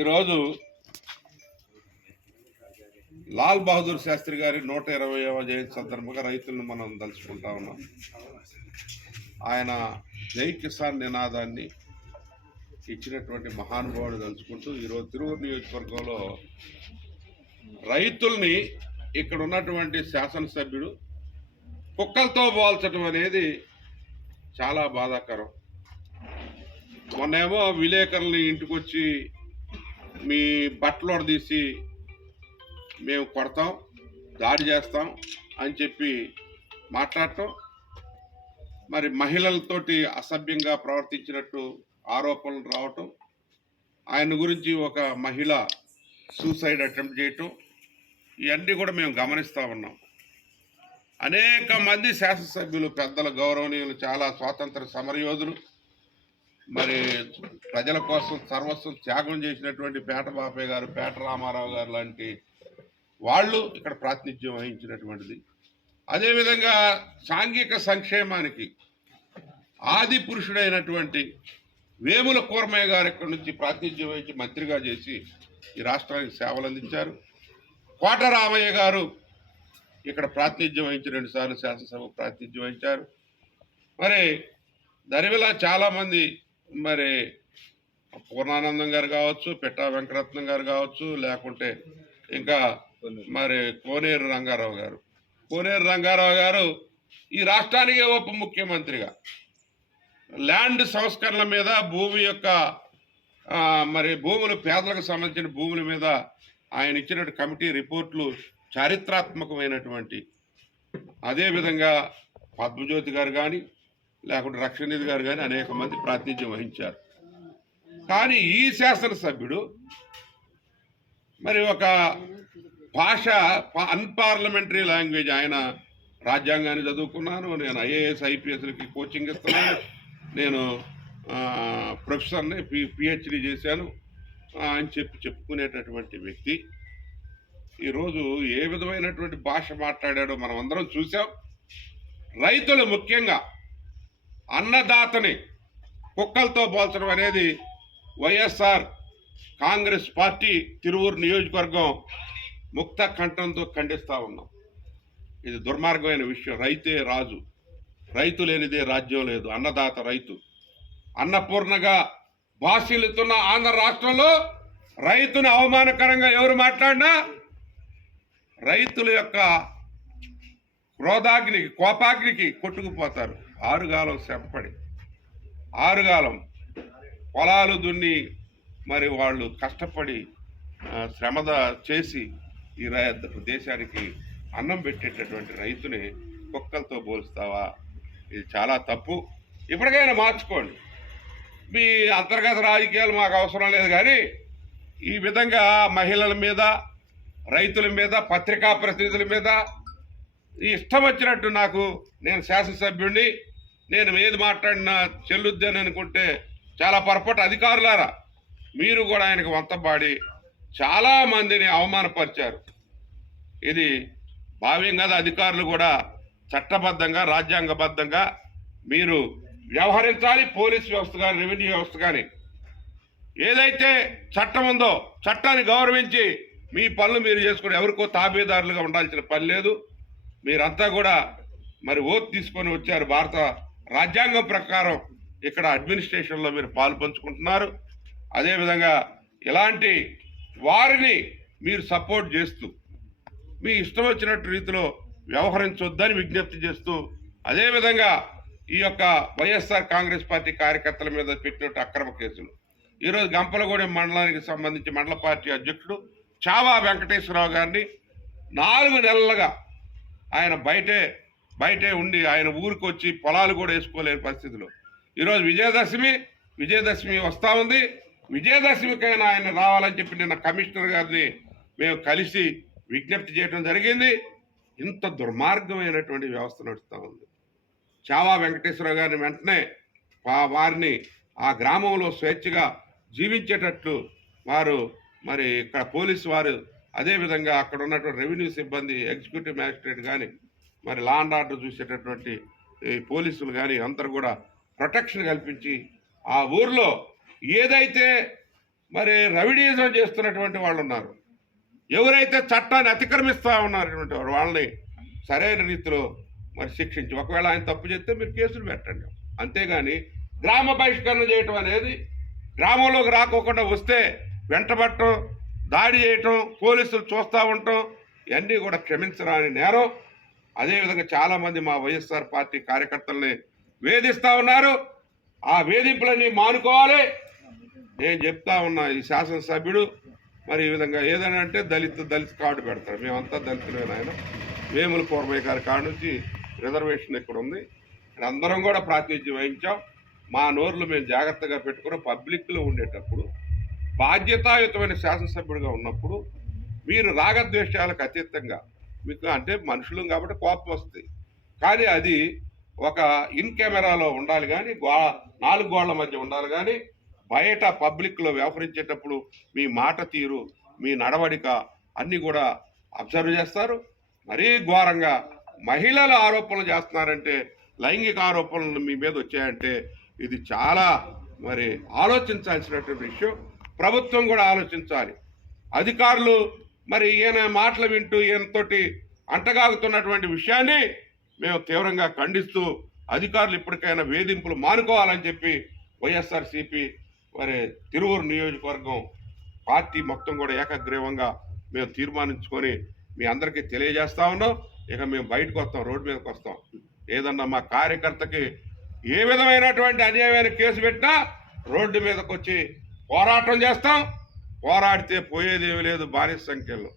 ఈరోజు లాల్ బహదూర్ శాస్త్రి గారి 120వ జయంతి సందర్భంగా రైతులను మనం తలుచుకుంటా ఉన్నాం. ఆయన జై కిసాన్ నినాదాన్ని ఇచ్చినటువంటి మహానుభావుడు తలుచుకుంటూ ఈరోజు తిరువూరు నియోజకవర్గంలో రైతుల్ని ఇక్కడ ఉన్నటువంటి శాసనసభ్యుడు కుక్కలతో పోల్చడం అనేది చాలా బాధాకరం. మొన్నేమో విలేకరులని ఇంటికి వచ్చి మీ బట్టలు తీసి మేము కొడతాం, దాడి చేస్తాం అని చెప్పి మాట్లాడటం, మరి మహిళలతోటి అసభ్యంగా ప్రవర్తించినట్టు ఆరోపణలు రావటం, ఆయన గురించి ఒక మహిళ సూసైడ్ అటెంప్ట్ చేయటం, ఇవన్నీ కూడా మేము గమనిస్తూ ఉన్నాం. అనేక మంది శాసనసభ్యులు, పెద్దల గౌరవనీయులు, చాలా స్వాతంత్ర సమరయోధులు, మరి ప్రజల కోసం సర్వస్వం త్యాగం చేసినటువంటి పేట బాపయ్య గారు, పేట రామారావు గారు లాంటి వాళ్ళు ఇక్కడ ప్రాతినిధ్యం వహించినటువంటిది. అదేవిధంగా సాంఘిక సంక్షేమానికి ఆది పురుషుడైనటువంటి వేముల కూర్మయ్య గారు ఇక్కడ నుంచి ప్రాతినిధ్యం వహించి మంత్రిగా చేసి ఈ రాష్ట్రానికి సేవలు అందించారు. కోట రామయ్య గారు ఇక్కడ ప్రాతినిధ్యం వహించి 2 సార్లు శాసనసభ ప్రాతినిధ్యం వహించారు. మరి దరివిలా చాలామంది, మరి పూర్ణానందం గారు కావచ్చు, పిట్టా వెంకటరత్నం గారు కావచ్చు, లేకుంటే ఇంకా మరి కోనేరు రంగారావు గారు ఈ రాష్ట్రానికి ఉప ముఖ్యమంత్రిగా ల్యాండ్ సంస్కరణల మీద, భూమి యొక్క మరి భూములు, పేదలకు సంబంధించిన భూముల మీద ఆయన ఇచ్చిన కమిటీ రిపోర్ట్లు చారిత్రాత్మకమైనటువంటి. అదేవిధంగా పద్మజ్యోతి గారు కానీ, లేకుంటే రక్షణనిధి గారు కానీ అనేక మంది ప్రాతినిధ్యం వహించారు. కానీ ఈ శాసనసభ్యుడు మరి ఒక భాష, అన్పార్లమెంటరీ లాంగ్వేజ్, ఆయన రాజ్యాంగాన్ని చదువుకున్నాను, నేను ఐఏఎస్ ఐపీఎస్లకి కోచింగ్ ఇస్తున్నాను, నేను ప్రొఫెసర్ని పిహెచ్డి చేశాను అని చెప్పుకునేటటువంటి వ్యక్తి ఈరోజు ఏ విధమైనటువంటి భాష మాట్లాడాడో మనం అందరం చూసాం. రైతులు, ముఖ్యంగా అన్నదాతని కుక్కలతో పోల్చడం అనేది వైఎస్ఆర్ కాంగ్రెస్ పార్టీ తిరువూరు నియోజకవర్గం ముక్త కంఠంతో ఖండిస్తూ ఉన్నాం. ఇది దుర్మార్గమైన విషయం. రైతే రాజు, రైతు లేనిదే రాజ్యం లేదు. అన్నదాత రైతు అన్నపూర్ణగా భాషలుతున్న ఆంధ్ర రాష్ట్రంలో రైతును అవమానకరంగా ఎవరు మాట్లాడినా రైతుల యొక్క క్రోధాగ్నికి, కోపాగ్నికి కొట్టుకుపోతారు. ఆరుగాలం శ్రమపడి, ఆరుగాలం పొలాలు దున్ని, మరి వాళ్ళు కష్టపడి శ్రమ చేసి ఈ దేశానికి అన్నం పెట్టేటటువంటి రైతుని కుక్కలతో పోలుస్తావా? ఇది చాలా తప్పు. ఇప్పటికైనా మార్చుకోండి. మీ అంతర్గత రాజకీయాలు మాకు అవసరం లేదు, కానీ ఈ విధంగా మహిళల మీద, రైతుల మీద, పత్రికా ప్రతినిధుల మీద ఇష్టం వచ్చినట్టు, నేను శాసనసభ్యుడిని, నేను ఏది మాట్లాడినా చెల్లుద్దని అనుకుంటే చాలా పొరపాటు. అధికారులారా, మీరు కూడా ఆయనకు వంతపాడి చాలామందిని అవమానపరిచారు. ఇది భావ్యం కదా. అధికారులు కూడా చట్టబద్ధంగా, రాజ్యాంగబద్ధంగా మీరు వ్యవహరించాలి. పోలీస్ వ్యవస్థ కానీ, రెవెన్యూ వ్యవస్థ కానీ, ఏదైతే చట్టం ఉందో చట్టాన్ని గౌరవించి మీ పనులు మీరు చేసుకుని ఎవరికో తాబేదారులుగా ఉండాల్సిన పని లేదు. మీరంతా కూడా మరి ఓత్ తీసుకొని వచ్చారు. భారత రాజ్యాంగం ప్రకారం ఇక్కడ అడ్మినిస్ట్రేషన్లో మీరు పాలు పంచుకుంటున్నారు. అదేవిధంగా ఇలాంటి వారిని మీరు సపోర్ట్ చేస్తూ మీ ఇష్టం వచ్చినట్టు రీతిలో వ్యవహరించొద్దని విజ్ఞప్తి చేస్తూ, అదేవిధంగా ఈ యొక్క వైఎస్ఆర్ కాంగ్రెస్ పార్టీ కార్యకర్తల మీద పెట్టినట్టు అక్రమ కేసులు, ఈరోజు గంపలగూడెం మండలానికి సంబంధించి మండల పార్టీ అధ్యక్షుడు చావా వెంకటేశ్వరరావు గారిని 4 నెలలుగా ఆయన బయటే ఉండి, ఆయన ఊరికి వచ్చి పొలాలు కూడా వేసుకోలేని పరిస్థితిలో ఈరోజు విజయదశమి వస్తూ ఉంది. విజయదశమికైనా ఆయన రావాలని చెప్పి నిన్న కమిషనర్ గారిని మేము కలిసి విజ్ఞప్తి చేయడం జరిగింది. ఇంత దుర్మార్గమైనటువంటి వ్యవస్థ నడుస్తూ ఉంది. చావా వెంకటేశ్వరరావు గారిని వెంటనే వారిని ఆ గ్రామంలో స్వేచ్ఛగా జీవించేటట్లు వారు, మరి ఇక్కడ పోలీసు వారు, అదేవిధంగా అక్కడ ఉన్నటువంటి రెవెన్యూ సిబ్బంది, ఎగ్జిక్యూటివ్ మ్యాజిస్ట్రేట్ కానీ, మరి లా అండ్ ఆర్డర్ చూసేటటువంటి పోలీసులు కానీ అందరూ కూడా ప్రొటెక్షన్ కల్పించి ఆ ఊర్లో ఏదైతే మరి రవిడీజం చేస్తున్నటువంటి వాళ్ళు ఉన్నారు. ఎవరైతే చట్టాన్ని అతిక్రమిస్తూ ఉన్నటువంటి వాళ్ళని సరైన రీతిలో మరి శిక్షించి, ఒకవేళ ఆయన తప్పు చేస్తే మీరు కేసులు పెట్టండి. అంతేగాని గ్రామ బహిష్కరణ చేయటం అనేది, గ్రామంలోకి రాకోకుండా వస్తే వెంటబట్టడం, దాడి చేయటం, పోలీసులు చూస్తూ ఉండటం, ఇవన్నీ కూడా క్షమించరాని నేరం. అదేవిధంగా చాలామంది మా వైఎస్ఆర్ పార్టీ కార్యకర్తల్ని వేధిస్తూ ఉన్నారు. ఆ వేధింపులన్నీ మానుకోవాలి. నేను చెప్తా ఉన్నా, ఈ శాసనసభ్యుడు మరి ఈ విధంగా ఏదైనా అంటే దళిత కార్డు పెడతారు. మేమంతా దళితులే నాయన. వేముల పూర్వయ్య గారి కాడ నుంచి రిజర్వేషన్ ఇక్కడ ఉంది. ఇక్కడ అందరం కూడా ప్రాతినిధ్యం వహించాం. మా నోర్లు మేము జాగ్రత్తగా పెట్టుకుని పబ్లిక్లో ఉండేటప్పుడు, బాధ్యతాయుతమైన శాసనసభ్యుడిగా ఉన్నప్పుడు మీరు రాగద్వేషాలకు అతీతంగా, మీకు అంటే మనుషులు కాబట్టి కోపం వస్తాయి, కానీ అది ఒక ఇన్ కెమెరాలో ఉండాలి, కానీ నాలుగు గోళ్ల మధ్య ఉండాలి. కానీ బయట పబ్లిక్లో వ్యవహరించేటప్పుడు మీ మాట తీరు, మీ నడవడిక అన్నీ కూడా అబ్జర్వ్ చేస్తారు. మరీ ఘోరంగా మహిళల ఆరోపణలు చేస్తున్నారంటే, లైంగిక ఆరోపణలు మీ మీద వచ్చాయంటే ఇది చాలా మరి ఆలోచించాల్సినటువంటి విషయం. ప్రభుత్వం కూడా ఆలోచించాలి. అధికారులు మరి ఈయన మాటలు వింటూ ఈయనతోటి అంటగాగుతున్నటువంటి విషయాన్ని మేము తీవ్రంగా ఖండిస్తూ, అధికారులు ఇప్పటికైనా వేధింపులు మానుకోవాలని చెప్పి వైఎస్ఆర్సీపీ మరి తిరువూరు నియోజకవర్గం పార్టీ మొత్తం కూడా ఏకగ్రీవంగా మేము తీర్మానించుకొని మీ అందరికీ తెలియజేస్తా ఉన్నాం. ఇక మేము బయటకు వస్తాం, రోడ్డు మీదకి వస్తాం. ఏదన్నా మా కార్యకర్తకి ఏ విధమైనటువంటి అన్యాయమైన కేసు పెట్టినా రోడ్డు మీదకి వచ్చి పోరాటం చేస్తాం. పోరాడితే పోయేదేమీ లేదు బానిస సంఖ్యలో.